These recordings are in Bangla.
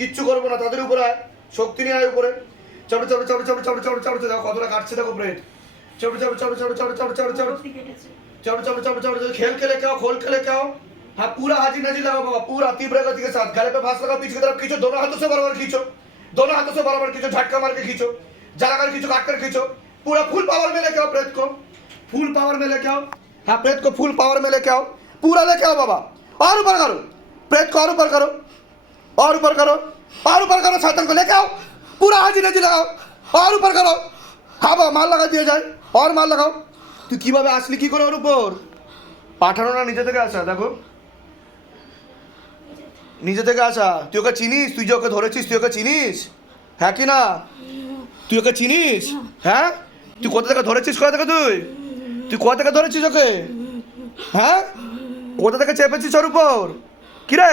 কিচ্ছু করবো না তাদের উপরে আয় শক্তি নিয়ে আয় উপরে চলো চলো চলো চলো চলো চলো চলো দেখো কতটা কাটছে দেখো ব্রেড চলো চলো চলো চলো চলো চলো চলো চলো चलो चलो चलो चलो चलो खेल के लेके आओ खोल के लेके आओ हाँ पूरा हाजी नजी लगाओ बाबा पूरा तीव्र गति के साथ गले पे फांस लगाओ पीछे की तरफ खींचो दोनों हाथों से बराबर खींचो दोनों हाथों से बराबर खींचो झटका मार के खींचो जला कर खींचो काट कर खींचो पूरा फुल पावर में लेके आओ प्रेत को फुल पावर में लेके आओ हाँ प्रेत को फुल पावर में लेके आओ पूरा लेके आओ बाबा और ऊपर करो प्रेत को और ऊपर करो और ऊपर करो और ऊपर करो शैतान को लेके आओ पूरा हाजी नजी लगाओ और ऊपर करो हाँ बाबा माल लगा दिया जाए और माल लगाओ তুই কিভাবে আসলি কি করে ওর উপর পাঠানো না নিজে থেকে আসা দেখো নিজে থেকে আসা তুই ওকে চিনিস তুই যে ওকে ধরেছিস তুই ওকে চিনিস হ্যাঁ কি না তুই ওকে চিনিস হ্যাঁ তুই কোথা থেকে ধরেছিস কোথা থেকে তুই তুই কোথা থেকে ধরেছিস ওকে হ্যাঁ কোথা থেকে চেপেছিস ওর উপর কি রে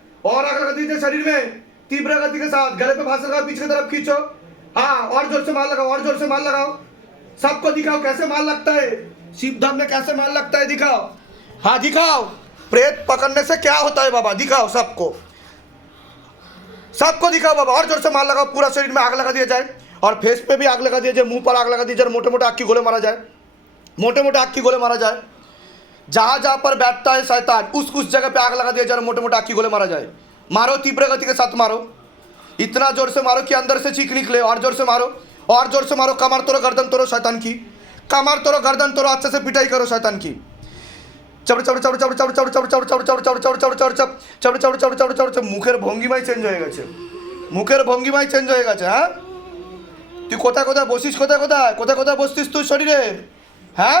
और लगा दिया जाए शरीर में तीव्र गति के साथ गले पे फांस लगाओ, पीछे की तरफ़ खींचो। हाँ और ज़ोर से मार लगाओ, और ज़ोर से माल लगाओ। सबको दिखाओ कैसे माल लगता है। शिव धाम में कैसे माल लगता है, दिखाओ। हाँ दिखाओ। प्रेत पकड़ने से क्या होता है बाबा? दिखाओ सबको। सबको दिखाओ बाबा, और ज़ोर से मार लगाओ, पूरा शरीर में आग लगा दिया जाए। और फेस पे भी आग लगा दिया जाए, मुँह पर आग लगा दिया जाए मोटे मोटे आग की गोले मारा जाए। मोटे मोटे आग की गोले मारा जाए। जहां जहां पर बैठता है शैतान उस उस जगह पे आग लगा दिया जाए और मोटे मोटे आग की गोले मारा जाए मारो तीव्र गति के साथ मारो इतना जोर से मारो कि अंदर से चीख निकले और जोर से मारो और जोर से मारो कमर तोड़ो गर्दन तोड़ो शैतान की कमर तोड़ो गर्दन तोड़ो अच्छे से पिटाई करो शैतान की চড় চড় চড় চড় চড় চড় চড় চড় চড় চড় চড় চড় চড় চড় চড় চড় চড় চড় চড় চড় মুখের ভঙ্গিমাই চেঞ্জ হয়ে গেছে মুখের ভঙ্গিমাই চেঞ্জ হয়ে গেছে হ্যাঁ তুই কোথায় কোথায় বসিস কোথায় কোথায় কোথায় কোথায় বসতিস তুই শরীরে হ্যাঁ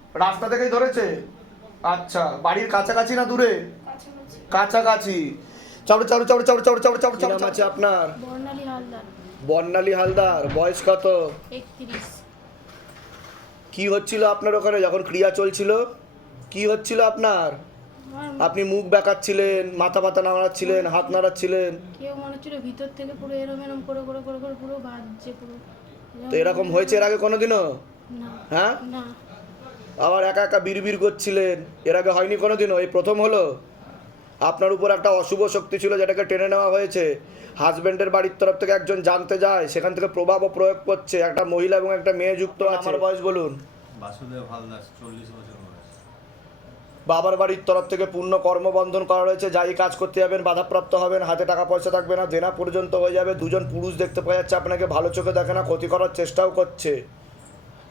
রাস্তা থেকেই ধরেছে? আচ্ছা বাড়ির কাছাকাছি না দূরে? কাছাকাছি। চাপড়ে চাপড়ে চাপড়ে চাপড়ে চাপড়ে চাপড়ে চাপড়ে চাপড়ে আছে আপনার? বর্ণালী হালদার। বর্ণালী হালদার বয়স কত? কি হচ্ছিল আপনার ওখানে যখন ক্রিয়া চলছিল? কি হচ্ছিল আপনার? আপনি মুখ বেঁকাচ্ছিলেন মাথা পাতা নাড়াচ্ছিলেন হাত নাড়াচ্ছিলেন? কেউ মনে হচ্ছিল ভিতর থেকে পুরো এরম এরম করে করে করে করে পুরো বাজছে পুরো। তো এরকম হয়েছে এর আগে কোনোদিনও? না হ্যাঁ? না। আবার একা একা বিড়বিড় করছিলেন। এর আগে হয়নি কোনোদিনও এই প্রথম হলো। আপনার উপর একটা অশুভ শক্তি ছিল যেটাকে টেনে নেওয়া হয়েছে। হাজবেন্ডের বাড়ির তরফ থেকে একজন জানতে যায় সেখান থেকে প্রভাবও প্রয়োগ করছে। একটা মহিলা এবং একটা মেয়ে যুক্ত আছে। আমার বয়স বলুন। বাবার বাড়ির তরফ থেকে পূর্ণ কর্মবন্ধন করা রয়েছে। যাই কাজ করতে যাবেন বাধাপ্রাপ্ত হবেন হাতে টাকা পয়সা থাকবে না দেনা পর্যন্ত হয়ে যাবে। দুজন পুরুষ দেখতে পাওয়া যাচ্ছে আপনাকে ভালো চোখে দেখে না ক্ষতি করার চেষ্টাও করছে।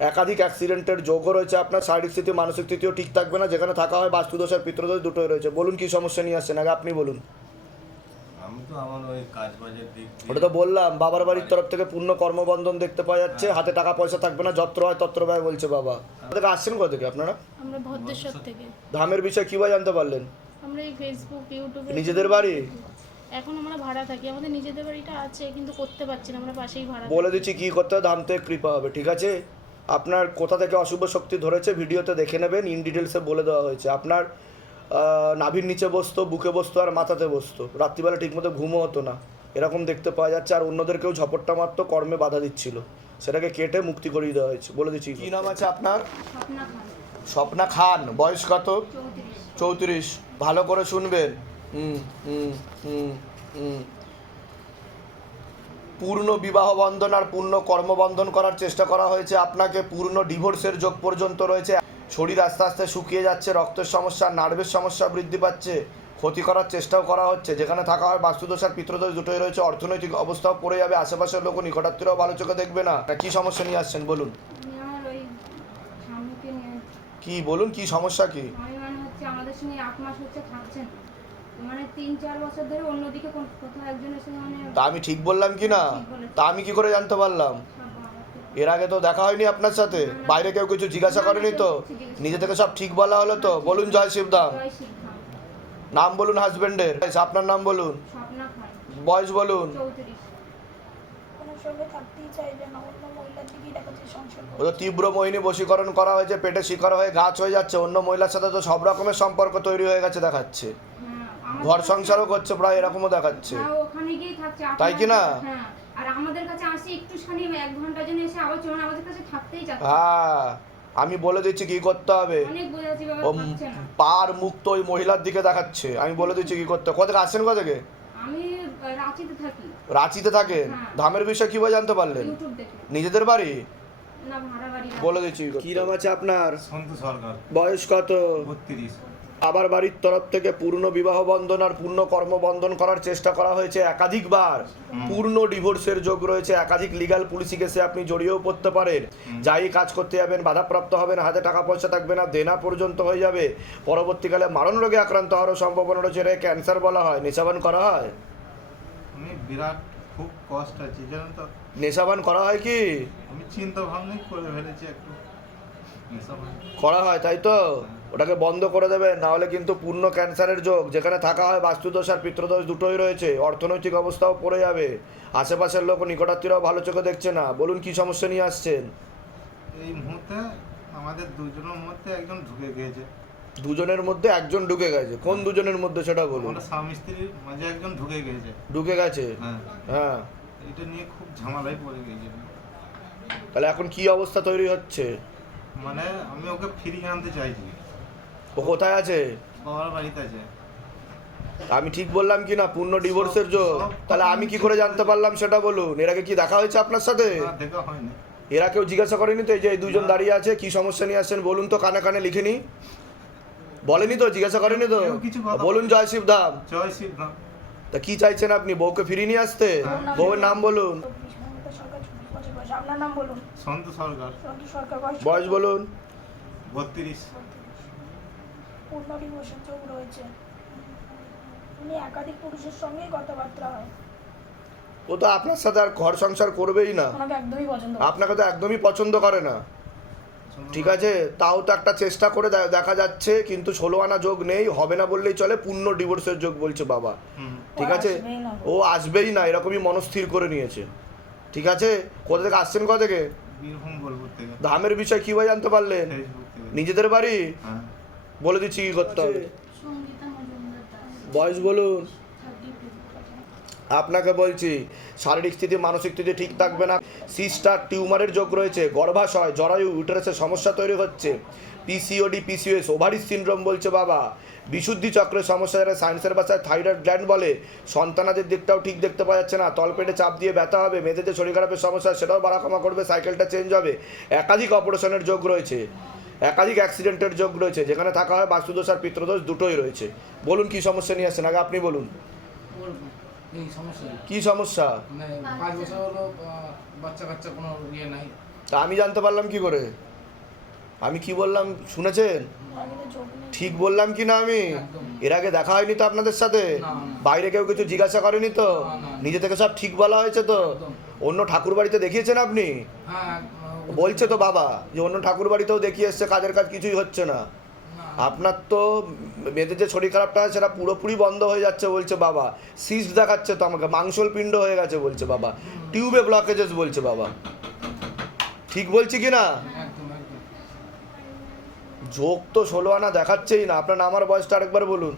একাধিক অ্যাক্সিডেন্টের যোগও রয়েছে আপনার শারীরিক স্থিতি মানসিক স্থিতিও ঠিক থাকবে না যেখানে থাকা হয় বাস্তুদোষ আর পিতৃদোষ দুটোই রয়েছে। বলুন কি সমস্যা নিয়ে আসছেন? আগে আপনি বলুন। আমি তো আমার ওই কাজ দিক ওটা তো বললাম বাবার বাড়ির তরফ থেকে পূর্ণ কর্মবন্ধন দেখতে পাওয়া যাচ্ছে হাতে টাকা পয়সা থাকবে না যত্র হয় তত্র ব্যয় বলছে বাবা। থেকে আসছেন কোথা থেকে আপনারা? আমরা ভদ্রেশ্বর থেকে। ধামের বিষয়ে কীভাবে জানতে পারলেন? আমরা এই ফেসবুক ইউটিউবে নিজেদের বাড়ি? এখন আমরা ভাড়া থাকি আমাদের নিজেদের বাড়িটা আছে কিন্তু করতে পারছি না আমরা পাশেই ভাড়া বলে দিচ্ছি কি করতে হবে ধাম থেকে কৃপা হবে ঠিক আছে? আপনার কোথা থেকে অশুভ শক্তি ধরেছে ভিডিওতে দেখে নেবেন। ইন ডিটেলসে বলে দেওয়া হয়েছে। আপনার নাভির নিচে বসতো বুকে বসতো আর মাথাতে বসতো। রাত্রিবেলা ঠিকমতো ঘুমও হতো না। এরকম দেখতে পাওয়া যাচ্ছে আর অন্যদেরকেও ঝপট্টা মারতো কর্মে বাধা দিচ্ছিল। সেটাকে কেটে মুক্তি করিয়ে দেওয়া হয়েছে। বলে দিচ্ছি। কী নাম আছে আপনার? স্বপ্না খান। বয়স কত? চৌত্রিশ। চৌত্রিশ। ভালো করে শুনবেন। হুম হুম হুম হুম। পূর্ণ বিবাহ বন্ধন আর পূর্ণ কর্মবন্ধন করার চেষ্টা করা হয়েছে। আপনাকে পূর্ণ ডিভোর্সের যোগ পর্যন্ত রয়েছে। শরীর আস্তে আস্তে শুকিয়ে যাচ্ছে রক্তের সমস্যা নার্ভের সমস্যা বৃদ্ধি পাচ্ছে। ক্ষতি করার চেষ্টাও করা হচ্ছে। যেখানে থাকা হয় বাস্তুদোষ আর পিত্রদোষ দুটোই রয়েছে। অর্থনৈতিক অবস্থাও পড়ে যাবে। আশেপাশের লোক নিকটাত্মীয়রাও ভালো চোখে দেখবে না। কী সমস্যা নিয়ে আসছেন বলুন? কি বলুন কি সমস্যা কি? মানে আমাদের সঙ্গে আট মাস হচ্ছে থাকছেন। মানে তিন চার বছর ধরে অন্যদিকে কোথাও একজনের সঙ্গে মানে তা আমি ঠিক বললাম কি না? তা আমি কি করে জানতে পারলাম? এর আগে তো দেখা হয়নি আপনার সাথে? বাইরে কেউ কিছু জিজ্ঞাসা করেনি তো? নিজে থেকে সব ঠিক বলা হলো তো? বলুন জয় শিবদাম। নাম বলুন হাজবেন্ডের। আপনার নাম বলুন। বয়স বলুন। ও তো তীব্র মোহিনী বশীকরণ করা হয়েছে পেটে শিকার হয়ে গাছ হয়ে যাচ্ছে অন্য মহিলার সাথে তো সব রকমের সম্পর্ক তৈরি হয়ে গেছে দেখাচ্ছে। হ্যাঁ, ঘর সংসারও করছে প্রায় এরকমও দেখাচ্ছে। হ্যাঁ, ওখানে গিয়েই থাকছে তাই কি না? হ্যাঁ আর আমাদের কাছে আসে একটুখানি এক ঘণ্টার জন্য এসে আবার চলে আমাদের কাছে থাকতেই চাচ্ছে হ্যাঁ আমি বলে দিচ্ছি কি করতে হবে। ও পার মুক্ত ওই মহিলার দিকে দেখাচ্ছে আমি বলে দিচ্ছি কি করতে হবে। কোথা থেকে আসছেন কোথা থেকে? আমি রাঁচিতে থাকি। রাঁচিতে থাকেন? হ্যাঁ। ধামের বিষয়ে কীভাবে জানতে পারলেন? নিজেদের বাড়ি? না ভাড়া বাড়ি রাখি। বলে দিচ্ছি কি নাম আছে আপনার? সন্তু সরকার। বয়স কত? বত্রিশ। আবার বাড়ির তরফ থেকে পূর্ণ বিবাহ বন্ধন আর পূর্ণ কর্মবন্ধন করার চেষ্টা করা হয়েছে একাধিকবার। পূর্ণ ডিভোর্সের যোগ রয়েছে একাধিক লিগাল পুলিশি কেসে আপনি জড়িয়েও পড়তে পারেন। যাই কাজ করতে যাবেন বাধাপ্রাপ্ত হবেন হাতে টাকা পয়সা থাকবে না দেনা পর্যন্ত হয়ে যাবে। পরবর্তীকালে মারণ রোগে আক্রান্ত হওয়ারও সম্ভাবনা রয়েছে এটাকে ক্যান্সার বলা হয়। নেশাবান করা হয়? বিরাট খুব কষ্ট আছে জানেন তো? নেশাবান করা হয় কি? আমি চিন্তা ভাবনাই করে ফেলেছি একটু। করা হয় তাই তো? ওটাকে বন্ধ করে দেবেন নাহলে কিন্তু পূর্ণ ক্যান্সারের যোগ। যেখানে থাকা হয় বাস্তুদোষ আর পিত্রদোষ দুটোই রয়েছে অর্থনৈতিক অবস্থাও পড়ে যাবে। আশেপাশের লোক নিকটাত্মীয়রাও ভালো চোখে দেখছে না। বলুন কি সমস্যা নিয়ে আসছেন? এই মুহূর্তে আমাদের দুজনের মধ্যে একজন ঢুকে গিয়েছে দুজনের মধ্যে একজন ঢুকে গেছে। কোন দুজনের মধ্যে সেটা বলুন। স্বামী স্ত্রীর মাঝে একজন ঢুকে গিয়েছে ঢুকে গেছে? হ্যাঁ। হ্যাঁ। এটা নিয়ে খুব ঝামেলায় পড়ে গিয়েছে তাহলে এখন কি অবস্থা তৈরি হচ্ছে? মানে আমি ওকে ফিরিয়ে আনতে চাইছি। ও কোথায় আছে বাবার বাড়িতে আছে আমি ঠিক বললাম কি না পূর্ণ ডিভোর্সের যোগ তাহলে আমি কি করে জানতে পারলাম সেটা বলুন এর আগে কি দেখা হয়েছে আপনার সাথে না দেখা হয়নি এরা কেউ জিজ্ঞাসা করেনি তো এই যে এই দুজন দাঁড়িয়ে আছে কি সমস্যা নিয়ে আসছেন বলুন তো কানে কানে লিখিনি বলেনি তো জিজ্ঞাসা করেনি তো বলুন জয় শিবধাম জয় শিবধাম তা কি চাইছেন আপনি বউকে ফিরিয়ে নিয়ে আসতে হ্যাঁ। বউয়ের নাম বলুন বয়স বলুন বত্রিশ পূর্ণ যোগ রয়েছে। উনি একাধিক পুরুষের সঙ্গেই কথাবার্তা হয়। ও তো আপনার সাথে আর ঘর সংসার করবেই না। একদমই পছন্দ আপনাকে তো একদমই পছন্দ করে না। ঠিক আছে তাও তো একটা চেষ্টা করে দেখা যাচ্ছে কিন্তু ষোলো আনা যোগ নেই হবে না বললেই চলে পূর্ণ ডিভোর্সের যোগ বলছে বাবা। ঠিক আছে? ও আসবেই না এরকমই মনস্থির করে নিয়েছে। ঠিক আছে? কোথা থেকে আসছেন কোথা থেকে? ধামের বিষয় কীভাবে জানতে পারলেন? নিজেদের বাড়ি? হ্যাঁ। বলে দিচ্ছি কি করতে হবে? বয়স বলুন। আপনাকে বলছি, শারীরিক স্থিতি, মানসিক স্থিতি ঠিক থাকবে না। সিস্টার টিউমারের যোগ রয়েছে, গর্ভাশয়, জরায়ু ইউটারাসের সমস্যা তৈরি হচ্ছে। পিসিওডি পিসিওএস ওভারি সিনড্রোম বলছে বাবা। বিশুদ্ধি চক্রের সমস্যা, যারা সায়েন্সের ভাষায় থাইরয়েড গ্ল্যান্ড বলে, সন্তানাদের দিকটাও ঠিক দেখতে পাওয়া যাচ্ছে না। তলপেটে চাপ দিয়ে ব্যথা হবে মেয়েদের শরীর খারাপের সমস্যা, সেটাও বাড়া কমা করবে, সাইকেলটা চেঞ্জ হবে। একাধিক অপারেশনের যোগ রয়েছে। একাধিক অ্যাক্সিডেন্টের যোগ রয়েছে যেখানে থাকা হয় বাস্তুদোষ আর পিত্রদোষ দুটোই রয়েছে। বলুন কি সমস্যা নিয়ে আসছেন? আগে আপনি বলুন। কি সমস্যা? মানে ইয়ে তা আমি জানতে পারলাম কি করে? আমি কি বললাম? শুনেছেন? ঠিক বললাম কি না আমি? এর আগে দেখা হয়নি তো আপনাদের সাথে। বাইরে কেউ কিছু জিজ্ঞাসা করেনি তো। নিজে থেকে সব ঠিক বলা হয়েছে তো? অন্য ঠাকুর বাড়িতে দেখিয়েছেন আপনি? হ্যাঁ বলছে তো বাবা যে অন্য ঠাকুর বাড়িতেও দেখিয়ে এসছে কাজের কাজ কিছুই হচ্ছে না। না, আপনার তো মেয়েদের যে শরীর খারাপটা হয় সেটা পুরোপুরি বন্ধ হয়ে যাচ্ছে বলছে বাবা। সিস্ট দেখাচ্ছে তো আমাকে মাংসল পিণ্ড হয়ে গেছে বলছে বাবা। টিউবে ব্লকেজেস বলছে বাবা। ঠিক বলছি কি না? একদম একদম। যোগ তো ষোলো আনা দেখাচ্ছেই না। আপনার নাম আর বয়সটা আরেকবার বলুন।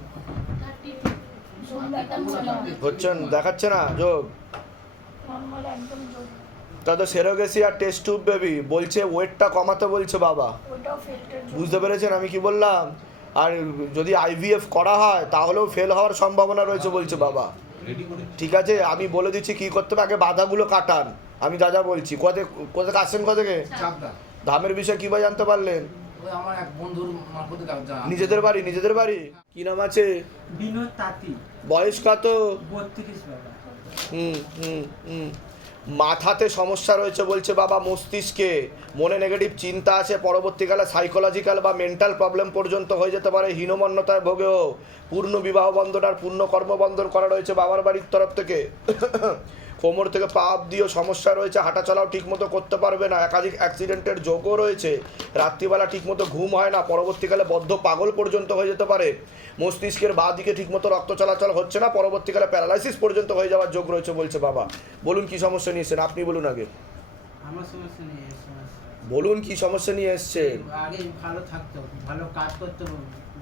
হচ্ছেন দেখাচ্ছে না। হচ্ছে দেখাচ্ছে না যোগ নর্মাল একদম যোগ তা তো সেরোগেসি আর টেস্ট টিউব বেবি বলছে ওয়েটটা কমাতে বলছে বাবা। বুঝতে পেরেছেন? আমি কি বললাম? আর যদি আইভিএফ করা হয় তাহলেও ফেল হওয়ার সম্ভাবনা রয়েছে বলছে বাবা। ঠিক আছে? আমি বলে দিচ্ছি কি করতে হবে? আগে বাধাগুলো কাটান। আমি যা যা বলছি। কোথায় কোথায় আসছেন কোথা থেকে? ধামের বিষয়ে কী ভাই জানতে পারলেন? ওই আমার এক বন্ধুর মারফতে জানা। নিজেদের বাড়ি নিজেদের বাড়ি? কি নাম আছে? বিনোদ তাঁতি। বয়স কত? বত্রিশ বাবা। হুম হুম হুম। মাথাতে সমস্যা রয়েছে বলছে বাবা মস্তিষ্কে। মনে নেগেটিভ চিন্তা আছে, পরবর্তীকালে সাইকোলজিক্যাল বা মেন্টাল প্রবলেম পর্যন্ত হয়ে যেতে পারে, হীনমন্যতায় ভোগেও। পূর্ণ বিবাহ বন্ধন আর পূর্ণ কর্মবন্ধন করা রয়েছে বাবার বাড়ির তরফ থেকে। কোমর থেকে পা অব্দিও সমস্যা রয়েছে হাঁটা চলাও ঠিকমতো করতে পারবে না, একাধিক অ্যাক্সিডেন্টের যোগও রয়েছে, রাত্রিবেলা ঠিক মতো ঘুম হয় না, পরবর্তীকালে বদ্ধ পাগল পর্যন্ত হয়ে যেতে পারে, মস্তিষ্কের বা দিকে ঠিকমতো রক্ত চলাচল হচ্ছে না, পরবর্তীকালে প্যারালাইসিস পর্যন্ত হয়ে যাওয়ার যোগ রয়েছে বলছে বাবা। বলুন কি সমস্যা নিয়েছেন? আপনি বলুন আগে। আমার সমস্যা বলুন কি সমস্যা নিয়ে এসছেন আগে ভালো থাকতো ভালো কাজ করতো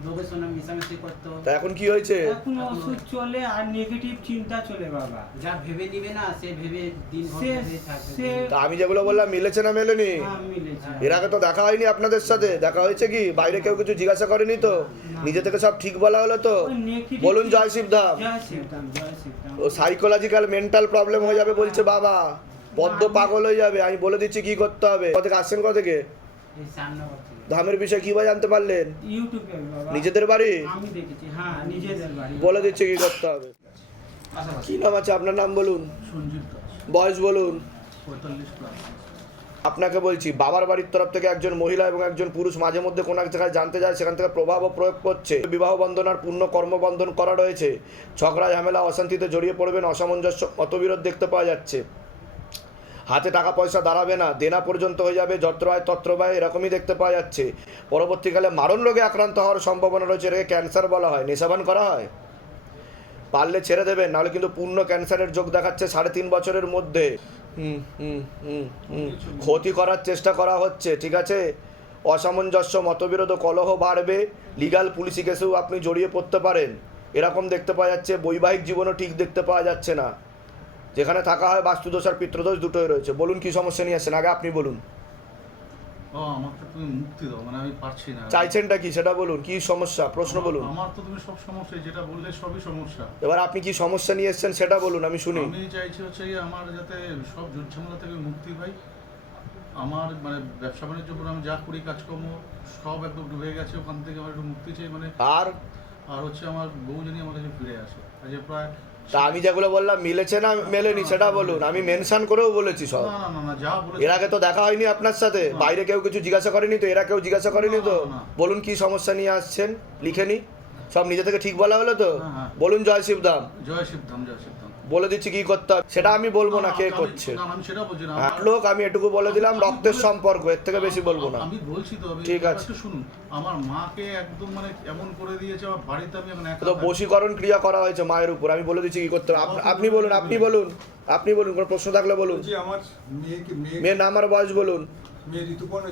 লোকের সঙ্গে মিশামিশি করতো তা এখন কি হয়েছে? এখন ওষুধ চলে আর নেগেটিভ চিন্তা চলে বাবা। যা ভেবে নিবে না সে ভেবে দিন তা আমি যেগুলো বললাম মিলেছে না মেলেনি? হ্যাঁ, এর আগে তো দেখা হয়নি আপনাদের সাথে। দেখা হয়েছে কি? বাইরে কেউ কিছু জিজ্ঞাসা করেনি তো? নিজে থেকে সব ঠিক বলা হলো তো? বলুন চিন্তা- জয় শিবধাম জয় শিবধাম। ও সাইকোলজিক্যাল মেন্টাল প্রবলেম হয়ে যাবে বলছে বাবা। বদ্ধ পাগল হয়ে যাবে আমি বলে দিচ্ছি কি করতে হবে। কোথা থেকে আসছেন কোথা থেকে? ধামের বিষয়ে কি বা জানতে পারলেন? নিজেদের বাড়ি? হ্যাঁ নিজেদের বাড়ি। বলে দিচ্ছি কি করতে হবে। কি নাম আছে? আপনার নাম বলুন। বয়স বলুন। আপনাকে বলছি বাবার বাড়ির তরফ থেকে একজন মহিলা এবং একজন পুরুষ মাঝে মধ্যে কোনো এক জায়গায় জানতে যায় সেখান থেকে প্রভাব ও প্রয়োগ করছে। বিবাহ বন্ধন আর পূর্ণ কর্মবন্ধন করা রয়েছে। ঝগড়া ঝামেলা অশান্তিতে জড়িয়ে পড়বেন অসামঞ্জস্য মতবিরোধ দেখতে পাওয়া যাচ্ছে। হাতে টাকা পয়সা দাঁড়াবে না, দেনা পর্যন্ত হয়ে যাবে, যত্র আয় তত্র ব্যয়, এরকমই দেখতে পাওয়া যাচ্ছে। পরবর্তীকালে মারণ রোগে আক্রান্ত হওয়ার সম্ভাবনা রয়েছে এটাকে ক্যান্সার বলা হয়। নেশাবান করা হয়? পারলে ছেড়ে দেবেন, নাহলে কিন্তু পূর্ণ ক্যান্সারের যোগ দেখাচ্ছে সাড়ে তিন বছরের মধ্যে। ক্ষতি করার চেষ্টা করা হচ্ছে, ঠিক আছে? অসামঞ্জস্য, মতবিরোধ, কলহ বাড়বে, লিগাল পুলিশি কেসেও আপনি জড়িয়ে পড়তে পারেন। এরকম দেখতে পাওয়া যাচ্ছে, বৈবাহিক জীবনও ঠিক দেখতে পাওয়া যাচ্ছে না। যেখানে থাকা হয় বাস্তুদোষ আর পিতৃদোষ দুটোই রয়েছে। বলুন কি সমস্যা নিয়ে আসছেন? আগে আপনি বলুন। ও আমাকে তুমি মুক্তি দাও মানে আমি পারছি না। চাইছেনটা কি? সেটা বলুন। কি সমস্যা? প্রশ্ন বলুন। আমার তো তুমি সব সমস্যা যেটা বললে সবই সমস্যা। এবার আপনি কি সমস্যা নিয়ে এসছেন সেটা বলুন আমি শুনি। আমি চাইছি হচ্ছে আমার যাতে সব ঝামেলা থেকে মুক্তি পাই। আমার মানে ব্যবসা বাণিজ্য করে আমি যা করি কাজকর্ম সব একদম ডুবে গেছে ওখান থেকে আমার একটু মুক্তি চাই মানে আর? আর হচ্ছে আমার বউ জানি আমার কাছে ফিরে আসে। আজ প্রায় তা আমি যেগুলো বললাম মিলেছে না মেলেনি সেটা বলুন আমি মেনশন করেও বলেছি সব। এর আগে তো দেখা হয়নি আপনার সাথে বাইরে কেউ কিছু জিজ্ঞাসা করেনি তো এরা কেউ জিজ্ঞাসা করেনি তো। বলুন কি সমস্যা নিয়ে আসছেন লিখেনি সব নিজে থেকে ঠিক বলা হলো তো? হ্যাঁ, হ্যাঁ। বলুন জয় শিবধাম। জয় শিবধাম জয় শিবধাম। বলে দিচ্ছি কি করতে হবে সেটা আমি বলব না কে করছে। হ্যাঁ, লোক আমি এটুকু বলে দিলাম রক্তের সম্পর্ক এর থেকে বেশি বলব না। আমি বলছি তো ঠিক আছে। শুনুন আমার মাকে একদম মানে এমন করে দিয়েছে আমার বাড়িতে আমি এখন একা তো বশীকরণ ক্রিয়া করা হয়েছে মায়ের উপর আমি বলে দিচ্ছি কি করতে হবে। আপনি বলুন আপনি বলুন আপনি বলুন কোনো প্রশ্ন থাকলে বলুন। বলছি আমার মেয়ে মেয়ের নাম আর বয়স বলুন। মেয়ে ঋতুপর্ণা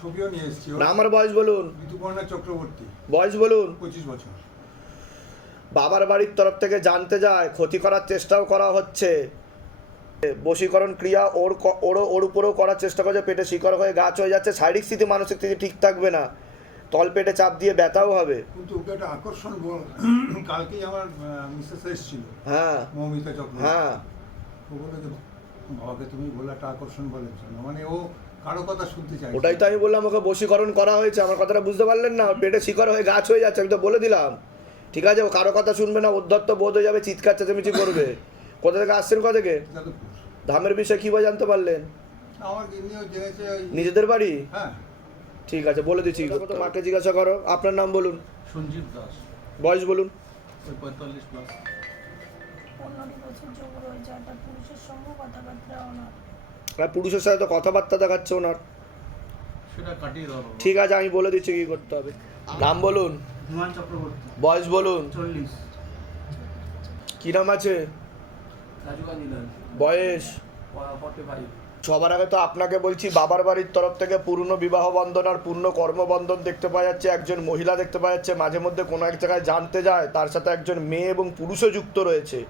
ছবিও নিয়ে এসেছি। নাম আর বয়স বলুন। ঋতুপর্ণা চক্রবর্তী। বয়স বলুন। পঁচিশ বছর। বাবার বাড়ির তরফ থেকে জানতে যায় ক্ষতি করার চেষ্টাও করা হচ্ছে। বশীকরণ ক্রিয়া ওর ওরও ওর উপরেও করার চেষ্টা করছে পেটে শিকড় হয়ে গাছ হয়ে যাচ্ছে শারীরিক স্থিতি মানসিক স্থিতি ঠিক থাকবে না। তল পেটে চাপ দিয়ে ব্যথাও হবে। কিন্তু ওকে একটা আকর্ষণ বল কালকেই আমার মিসেস এসেছিল। হ্যাঁ। মৌমিতা চক্রবর্তী। হ্যাঁ। ও যে বাবাকে তুমি বলে একটা আকর্ষণ জন্য মানে ও কারও কথা শুনতে চাই ওটাই তো আমি বললাম ওকে বশীকরণ করা হয়েছে। আমার কথাটা বুঝতে পারলেন না। পেটে শিকড় হয়ে গাছ হয়ে যাচ্ছে আমি তো বলে দিলাম। ঠিক আছে ও কারও কথা শুনবে না উদ্ধত্ত বোধ হয়ে যাবে চিৎকার চেঁচামেচি করবে। কোথা থেকে আসছেন কোথা থেকে? ধামের বিষয়ে কী বা জানতে পারলেন? নিজেদের বাড়ি? হ্যাঁ। ঠিক আছে বলে দিচ্ছি তো মাকে জিজ্ঞাসা করো আপনার নাম বলুন। সঞ্জীব দাস। বয়স বলুন। পুরুষের সঙ্গে কথাবার্তা ওনার। আর পুরুষের সাথে তো কথাবার্তা দেখাচ্ছে ওনার। ঠিক আছে আমি বলে দিচ্ছি কি করতে হবে। নাম বলুন। হুমান চক্রবর্তী। বয়স বলুন। চল্লিশ। কি নাম আছে? বয়স? সবার আগে তো আপনাকে বলছি বাবার বাড়ির তরফ থেকে পূর্ণ বিবাহ বন্ধন আর পূর্ণ কর্মবন্ধন দেখতে পাওয়া যাচ্ছে। একজন মহিলা দেখতে পাওয়া যাচ্ছে। মাঝে মধ্যে কোনো এক জায়গায় জানতে যায় তার সাথে একজন মেয়ে এবং পুরুষও যুক্ত রয়েছে।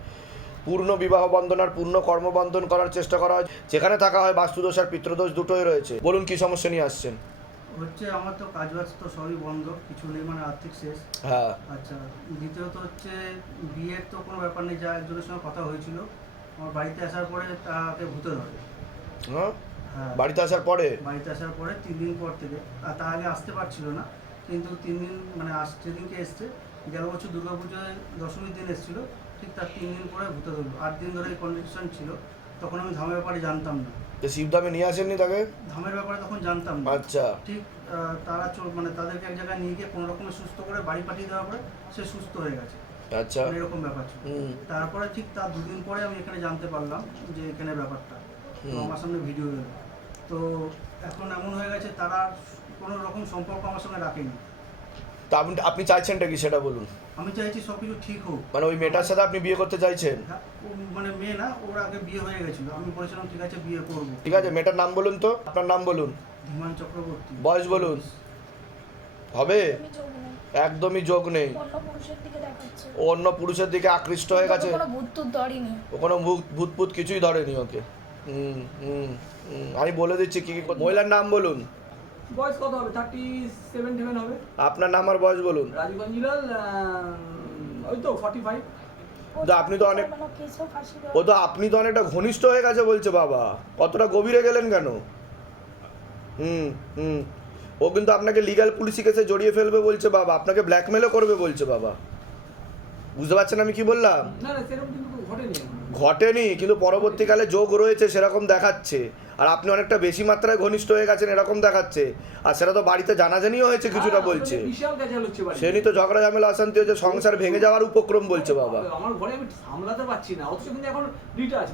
পূর্ণ বিবাহ বন্ধন আর পূর্ণ কর্মবন্ধন করার চেষ্টা করা হয়। যেখানে থাকা হয় বাস্তুদোষ আর পিতৃদোষ দুটোই রয়েছে। বলুন কি সমস্যা নিয়ে আসছেন? হচ্ছে আমার তো কাজ বাজ তো সবই বন্ধ কিছু নেই মানে আর্থিক শেষ। হ্যাঁ। আচ্ছা দ্বিতীয়ত হচ্ছে বিয়ের তো কোনো ব্যাপার নেই যা একজনের সঙ্গে কথা হয়েছিল আমার বাড়িতে আসার পরে তাকে ভূতে ধরে। হ্যাঁ? হ্যাঁ। বাড়িতে আসার পরে? বাড়িতে আসার পরে তিন দিন পর থেকে আর তার আগে আসতে পারছিল না কিন্তু তিন দিন মানে আস যেদিনকে এসছে গেল বছর দুর্গা পুজোয় দশমীর দিন এসেছিল ঠিক তার তিন দিন পরে ভূতে ধরলো। আট দিন ধরে কন্ডিশন ছিল তখন আমি ধামের ব্যাপারে জানতাম না। তো শিবধামে নিয়ে আসেননি তাকে? ধামের ব্যাপারে তখন জানতাম না। আচ্ছা। ঠিক তারা মানে তাদেরকে এক জায়গায় নিয়ে গিয়ে কোনো রকমে সুস্থ করে বাড়ি পাঠিয়ে দেওয়ার পরে সে সুস্থ হয়ে গেছে। আচ্ছা। মানে এরকম ব্যাপার ছিল। তারপরে ঠিক তার দুদিন পরে আমি এখানে জানতে পারলাম যে এখানে ব্যাপারটা। তো আমার সামনে ভিডিও এলো। তো এখন এমন হয়ে গেছে তারা কোনো রকম সম্পর্ক আমার সঙ্গে রাখেনি। তা আপনি আপনি চাইছেনটা কি সেটা বলুন। আমি চাইছি সব কিছু ঠিক হোক। মানে ওই মেয়েটার সাথে আপনি বিয়ে করতে চাইছেন? হ্যাঁ, মানে মেয়ে না ওর আগে বিয়ে হয়ে গেছিল। আমি বলেছিলাম ঠিক আছে বিয়ে করব। ঠিক আছে মেয়েটার নাম বলুন তো। আপনার নাম বলুন। ধীমান চক্রবর্তী। বয়স বলুন। হবে? একদমই যোগ নেই। অন্য পুরুষের দিকে ও অন্য পুরুষের দিকে আকৃষ্ট হয়ে গেছে। কোনো ভূত টুত ধরেনি। ও কোনো ভূত ভূত ভূত কিছুই ধরেনি ওকে। হুম হুম হুম, আমি বলে দিচ্ছি কি কি মহিলার নাম বলুন। বয়স কত হবে? থার্টি সেভেন সেভেন হবে। আপনার নাম আর বয়স বলুন। রাজীব গঞ্জিলাল ওই তো ফর্টি ফাইভ তো আপনি তো অনেক মানে ও তো আপনি তো অনেকটা ঘনিষ্ঠ হয়ে গেছে বলছে বাবা। কতটা গভীরে গেলেন কেন? হুম হুম। ও কিন্তু আপনাকে লিগ্যাল পুলিশি কেসে জড়িয়ে ফেলবে বলছে বাবা। আপনাকে ব্ল্যাকমেলও করবে বলছে বাবা। বুঝতে পারছেন আমি কি বললাম? না না সেরকম কিন্তু ঘটেনি এখনও। ঘটেনি কিন্তু পরবর্তীকালে যোগ রয়েছে সেরকম দেখাচ্ছে। আর আপনি অনেকটা বেশি মাত্রায় ঘনিষ্ঠ হয়ে গেছেন এরকম দেখাচ্ছে। আর সেটা তো বাড়িতে জানাজানিও হয়েছে কিছুটা হ্যাঁ, বলছে। বাড়িতে। সেনি তো ঝগড়া ঝামেলা অশান্তি হয়েছে সংসার ভেঙে যাওয়ার উপক্রম বলছে বাবা। আমার ঘরে আমি সামলাতে পারছি না অথচ কিন্তু এখন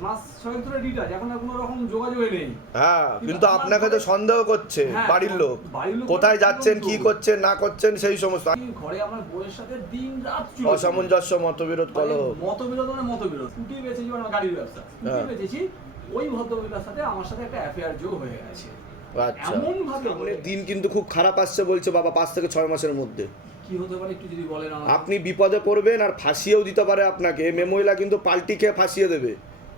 মাস ছয়েক ধরে এখন আর কোনো রকম যোগাযোগ নেই। হ্যাঁ কিন্তু আপনাকে তো সন্দেহ করছে হ্যাঁ, বাড়ির লোক। কোথায় যাচ্ছেন? কি করছেন না করছেন সেই সমস্ত। ঘরে আমার বউয়ের সাথে দিন রাত অসামঞ্জস্য মতবিরোধ কলহ। মতবিরোধ মানে মতবিরোধ। স্কুটি বেচেছি মানে গাড়ির ব্যবসা। স্কুটি। বেচেছি ওই ভদ্রমহিলার সাথে আমার সাথে একটা অ্যাফেয়ার যোগ হয়ে গেছে। আচ্ছা। এমন ভাবে দিন কিন্তু খুব খারাপ আসছে বলছে বাবা পাঁচ থেকে ছয় মাসের মধ্যে। কি হতে পারে একটু যদি বলেন আপনি বিপদে পড়বেন আর ফাঁসিয়েও দিতে পারে আপনাকে। মে মহিলা কিন্তু পাল্টি খেয়ে ফাঁসিয়ে দেবে।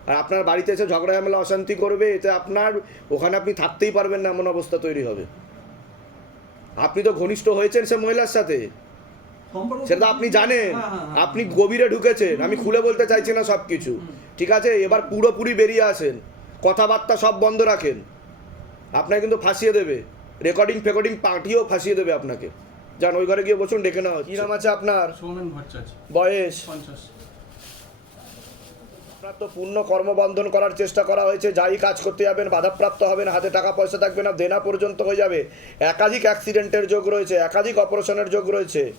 আর আপনার বাড়িতে এসে ঝগড়া ঝামেলা অশান্তি করবে এতে আপনার ওখানে আপনি থাকতেই পারবেন না এমন অবস্থা তৈরি হবে। আপনি তো ঘনিষ্ঠ হয়েছেন সে মহিলার সাথে। সেটা আপনি জানেন। হ্যাঁ, হ্যাঁ, হ্যাঁ। আপনি গভীরে ঢুকেছেন আমি খুলে বলতে চাইছি না সব কিছু ঠিক আছে? এবার পুরোপুরি বেরিয়ে আসেন। কথাবার্তা সব বন্ধ রাখেন। আপনাকে কিন্তু ফাঁসিয়ে দেবে। রেকর্ডিং ফেকর্ডিং পার্টিও ফাঁসিয়ে দেবে আপনাকে। যান ওই ঘরে গিয়ে বসুন ডেকে নেওয়া কি নাম আছে আপনার? সৌমেন ভট্টাচার্য। বয়স? পঞ্চাশ। আপনার তো পূর্ণ কর্মবন্ধন করার চেষ্টা করা হয়েছে। যাই কাজ করতে যাবেন বাধাপ্রাপ্ত হবেন হাতে টাকা পয়সা থাকবে না দেনা পর্যন্ত হয়ে যাবে। একাধিক অ্যাক্সিডেন্টের যোগ রয়েছে একাধিক অপারেশনের যোগ রয়েছে।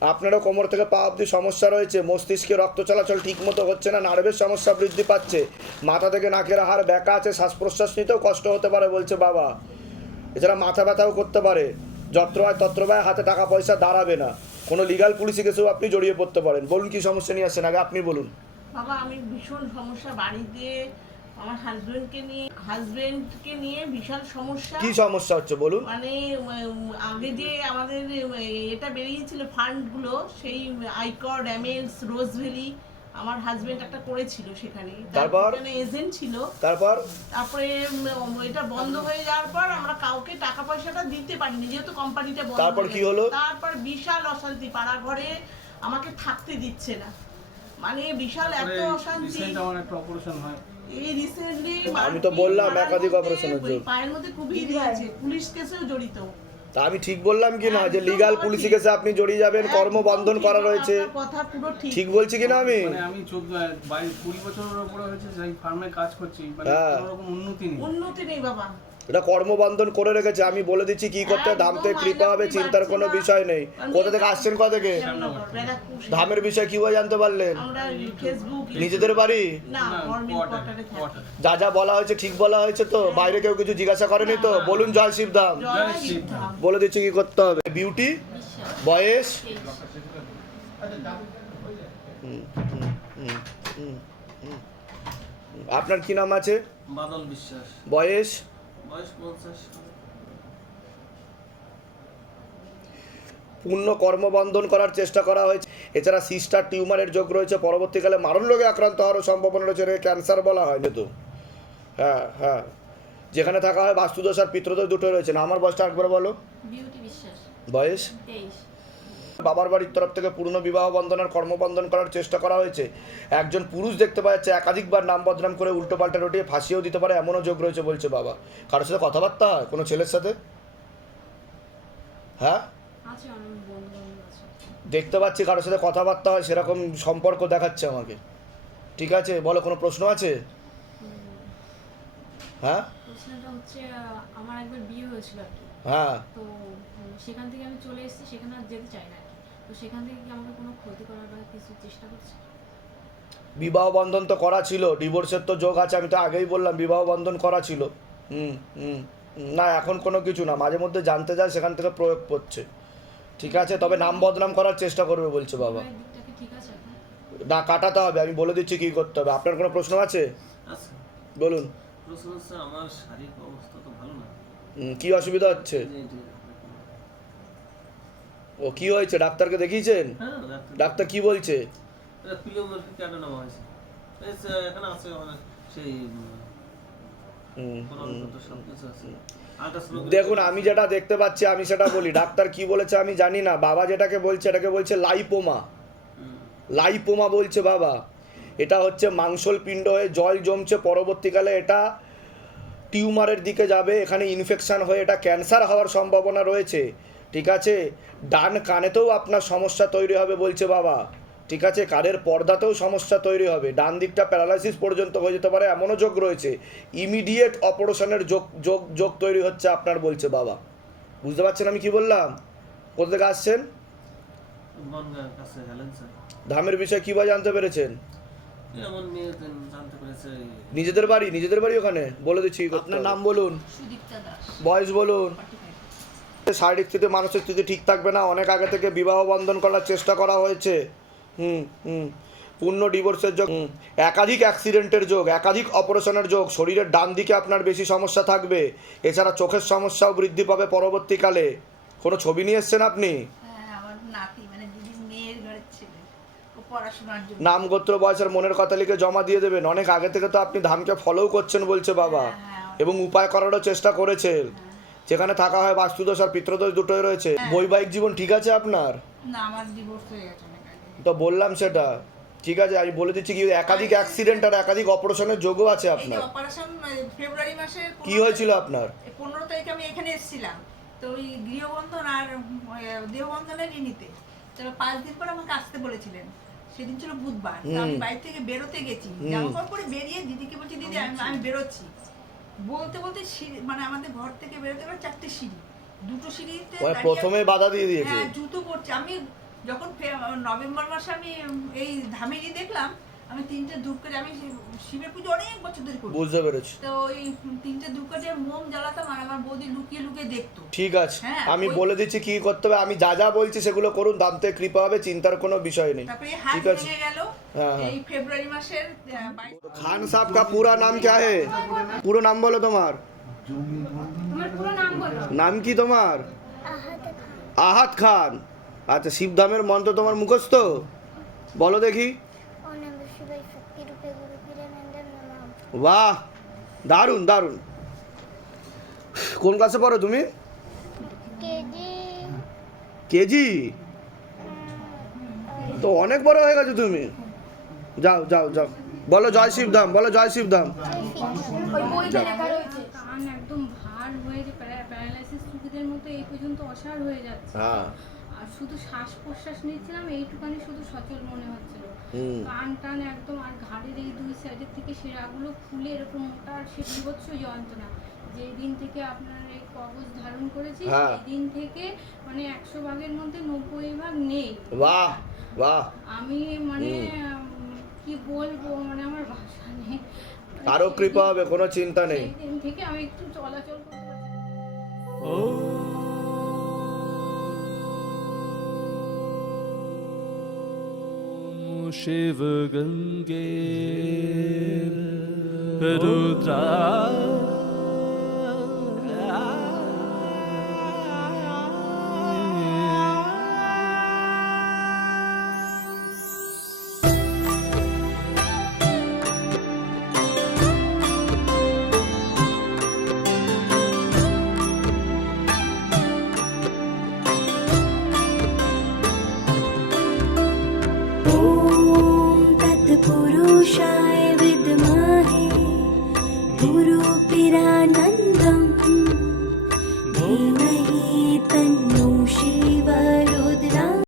আপনারও কোমর থেকে পা অবধি সমস্যা রয়েছে, মস্তিষ্কে রক্ত চলাচল ঠিকমতো হচ্ছে না, নার্ভের সমস্যা বৃদ্ধি পাচ্ছে। মাথা থেকে নাকের হাড় ব্যাকা আছে শ্বাস প্রশ্বাস নিতেও কষ্ট হতে পারে বলছে বাবা। এছাড়া মাথা ব্যথাও করতে পারে। যত্র হয় তত্র ব্যয় হাতে টাকা পয়সা দাঁড়াবে না। কোনো লিগাল পুলিশি কেসেও আপনি জড়িয়ে পড়তে পারেন। বলুন কি সমস্যা নিয়ে আসছেন? আগে আপনি বলুন। বাবা, আমি ভীষণ সমস্যা। বাড়িতে আমার হাজবেন্ডকে নিয়ে হাজবেন্ডকে নিয়ে বিশাল সমস্যা। কি সমস্যা হচ্ছে বলুন? মানে আগে যে আমাদের এটা বেরিয়েছিল ফান্ডগুলো সেই আইকর এমএলস রোজভ্যালি আমার হাজবেন্ড একটা করেছিল সেখানে। তারপর? এজেন্ট ছিল। তারপর? তারপরে এটা বন্ধ হয়ে যাওয়ার পর আমরা কাউকে টাকা পয়সাটা দিতে পারিনি যেহেতু কোম্পানিটা বন্ধ তারপর কি হলো? তারপর বিশাল অশান্তি পাড়া ঘরে আমাকে থাকতে দিচ্ছে না। মানে বিশাল এত অশান্তি। আমার একটা অপারেশন হয়। এই রিসেন্টলি আমি তো বললাম একাধিক এর জন্য। পায়ের মধ্যে কুপিয়ে দিয়েছে পুলিশ কেসেও জড়িত। তা আমি ঠিক বললাম কি না যে লিগাল পুলিশ কেসে আপনি জড়িয়ে যাবেন কর্মবন্ধন করা রয়েছে। কথা পুরো ঠিক। ঠিক বলছি কি না আমি? মানে আমি চোদ্দ বাইরে কুড়ি বছরের উপরে হয়েছে সেই ফার্মে কাজ করছি। মানে হ্যাঁ। কোনো রকম উন্নতি নেই। উন্নতি নেই বাবা। এটা কর্মবন্ধন করে রেখেছে আমি বলে দিচ্ছি কি করতে হয়, থেকে কৃপা হবে চিন্তার কোনো বিষয় নেই। কোথা থেকে আসছেন কোথা থেকে? ধামের বিষয় কীভাবে জানতে পারলেন? নিজেদের বাড়ি। যা যা বলা হয়েছে ঠিক বলা হয়েছে তো? বাইরে কেউ কিছু জিজ্ঞাসা করেনি তো? বলুন জয় শিব ধাম। বলে দিচ্ছি কি করতে হবে? বিউটি বয়স। আপনার কি নাম আছে? বাদল বিশ্বাস। বয়স? পূর্ণ কর্মবন্ধন করার চেষ্টা করা হয়েছে। এছাড়া সিস্টার টিউমারের যোগ রয়েছে। পরবর্তীকালে মারণ রোগে আক্রান্ত হওয়ারও সম্ভাবনা রয়েছে। এটাকে ক্যান্সার বলা হয় তো হ্যাঁ হ্যাঁ। যেখানে থাকা হয় বাস্তুদোষ আর পিত্রদোষ দুটো রয়েছে। না আমার বয়সটা একবার বলো। বিউটি বয়স? বাবার বাড়ির তরফ থেকে পূর্ণ বিবাহ বন্ধনের কর্মবন্ধন করার চেষ্টা করা হয়েছে। একজন পুরুষ দেখতে পাওয়া যাচ্ছে একাধিকবার নাম বদনাম করে উল্টো পাল্টা রটিয়ে ফাঁসিয়েও দিতে পারে এমনও যোগ রয়েছে বলছে বাবা। কারোর সাথে কথাবার্তা হয়? কোনো ছেলের সাথে? হ্যাঁ? দেখতে পাচ্ছি কারোর সাথে কথাবার্তা হয় সেরকম সম্পর্ক দেখাচ্ছে আমাকে। ঠিক আছে? বলো কোনো প্রশ্ন আছে? হ্যাঁ? প্রশ্নটা হচ্ছে আমার একবার বিয়ে হয়েছিল আর কি। হ্যাঁ। তো সেখান থেকে আমি চলে এসেছি সেখানে আর যেতে চাই না। তো সেখান থেকে কি আমাকে কোনো ক্ষতি করার বা কিছু চেষ্টা করছে? বিবাহ বন্ধন তো করা ছিল ডিভোর্সের তো যোগ আছে আমি তো আগেই বললাম বিবাহ বন্ধন করা ছিল। হুম হুম না এখন কোনো কিছু না মাঝে মধ্যে জানতে যায় সেখান থেকে প্রয়োগ করছে ঠিক আছে? তবে নাম বদনাম করার চেষ্টা করবে বলছে বাবা। না কাটাতে হবে আমি বলে দিচ্ছি কী করতে হবে। আপনার কোনো প্রশ্ন আছে? বলুন। প্রশ্ন আমার শারীরিক অবস্থা তো ভালো না। হুম, কি অসুবিধা হচ্ছে? ও কি হয়েছে? ডাক্তারকে দেখিয়েছেন? হ্যাঁ ডাক্তার। কি বলছে? কেন নেওয়া হয়েছে? এখানে আছে সেই দেখুন আমি যেটা দেখতে পাচ্ছি আমি সেটা বলি। ডাক্তার কি বলেছে আমি জানি না। বাবা যেটাকে বলছে এটাকে বলছে লাইপোমা। লাইপোমা বলছে বাবা। এটা হচ্ছে মাংসল পিণ্ড হয়ে জল জমছে। পরবর্তীকালে এটা টিউমারের দিকে যাবে। এখানে ইনফেকশান হয়ে এটা ক্যান্সার হওয়ার সম্ভাবনা রয়েছে। ঠিক আছে? ডান কানেতেও আপনার সমস্যা তৈরি হবে বলছে বাবা। ঠিক আছে? কানের পর্দাতেও সমস্যা তৈরি হবে। ডান দিকটা প্যারালাইসিস পর্যন্ত হয়ে যেতে পারে এমনও যোগ রয়েছে। ইমিডিয়েট অপারেশনের যোগ যোগ যোগ তৈরি হচ্ছে আপনার বলছে বাবা। বুঝতে পারছেন আমি কি বললাম? কোথা থেকে আসছেন? ধামের বিষয়ে কী বা জানতে পেরেছেন? নিজেদের বাড়ি নিজেদের বাড়ি ওখানে? বলে দিচ্ছি আপনার নাম বলুন। বয়স বলুন। শারীরিক স্থিতি মানসিক স্থিতি ঠিক থাকবে না। অনেক আগে থেকে বিবাহ বন্ধন করার চেষ্টা করা হয়েছে। হুম হুম। পূর্ণ ডিভোর্সের যোগ একাধিক অ্যাক্সিডেন্টের যোগ একাধিক অপারেশনের যোগ। শরীরের ডান দিকে আপনার বেশি সমস্যা থাকবে। এছাড়া চোখের সমস্যাও বৃদ্ধি পাবে পরবর্তীকালে। কোনো ছবি নিয়ে এসছেন আপনি? হ্যাঁ মানে নাম গোত্র বয়সের মনের কথা লিখে জমা দিয়ে দেবেন। অনেক আগে থেকে তো আপনি ধামকে ফলোও করছেন বলছে বাবা। এবং উপায় করারও চেষ্টা করেছেন। যেখানে থাকা হয় বাস্তুদোষ আর পিত্রদোষ দুটোই রয়েছে। বৈবাহিক জীবন ঠিক আছে আপনার? না আমার ডিভোর্স হয়ে গেছে অনেক আগে। তো বললাম সেটা। ঠিক আছে আমি বলে দিচ্ছি কি একাধিক অ্যাক্সিডেন্ট আর একাধিক অপারেশনের যোগও আছে এই যে আপনার। অপারেশন ফেব্রুয়ারি মাসের কি হয়েছিল আপনার? পনেরো তারিখে আমি এখানে এসেছিলাম। তো ওই গৃহবন্ধন আর উম, দেহবন্ধনের ঋণীতে তো পাঁচ দিন পর আমাকে আসতে বলেছিলেন। সেদিন ছিল বুধবার। তো আমি হুম। বাড়ি থেকে বেরোতে গেছি। জামা কাপড় পরে বেরিয়ে দিদিকে বলছি দিদি আমি আমি বেরোচ্ছি। বলতে বলতে সিঁড়ি মানে আমাদের ঘর থেকে বেরোতে গেলে চারটে সিঁড়ি। দুটো সিঁড়িতে প্রথমে বাধা দিয়ে দিয়েছে। হ্যাঁ জুতো পরছে। আমি যখন নভেম্বর মাসে আমি এই ধামেরি দেখলাম আমি তিনটে ধূপ করে আমি শি- শিবের পুজো অনেক বছর ধরে করি বুঝতে পেরেছি তো ওই তিনটে ধূপ করে মোম জ্বালাতাম আর আমার বৌদি লুকিয়ে লুকিয়ে দেখতো ঠিক আছে হ্যাঁ, আমি ওই- বলে দিচ্ছি কি করতে হবে আমি যা যা বলছি সেগুলো করুন দামতে কৃপা হবে চিন্তার কোনো বিষয় নেই তারপরে হাত ঠিক আছে ভেঙে গেল হ্যাঁ, হ্যাঁ। এই ফেব্রুয়ারি মাসের আহ, বাইশ खान साहब का पूरा नाम क्या है पूरा नाम बोलो तुम्हार তোমার পুরো নাম বলো নাম কি তোমার আহাত খান আচ্ছা শিবধামের মন্ত্র তোমার মুখস্থ বলো দেখি বাহ দারুণ দারুণ। কোন ক্লাসে পড়ো তুমি? কেজি। তো অনেক বড় হয়ে গেছো তুমি। যাও যাও যাও। বলো জয় শিবধাম বলো জয় একদম ভার হয়ে যে প্যারালাইসিস রোগীদের মতো এই পর্যন্ত অসাড় যাচ্ছে। আর শুধু শ্বাস প্রশ্বাস নিচ্ছিলাম এইটুখানি শুধু সচল মনে হচ্ছিল। কান টান একদম আর ঘাড়ের এই দুই সাইডের থেকে সেরাগুলো ফুলে এরকম মোটা আর সে বিভৎস যন্ত্রণা। যেই দিন থেকে আপনার এই কবজ ধারণ করেছি হ্যাঁ। সেই দিন থেকে মানে একশো ভাগের মধ্যে নব্বই ভাগ নেই। বাহ বাহ। আমি মানে কি বলব মানে আমার ভাষা নেই। আরও কৃপা হবে কোনো চিন্তা নেই। সেই দিন থেকে আমি একটু চলাচল করতে পারছি। shiva gange bedutra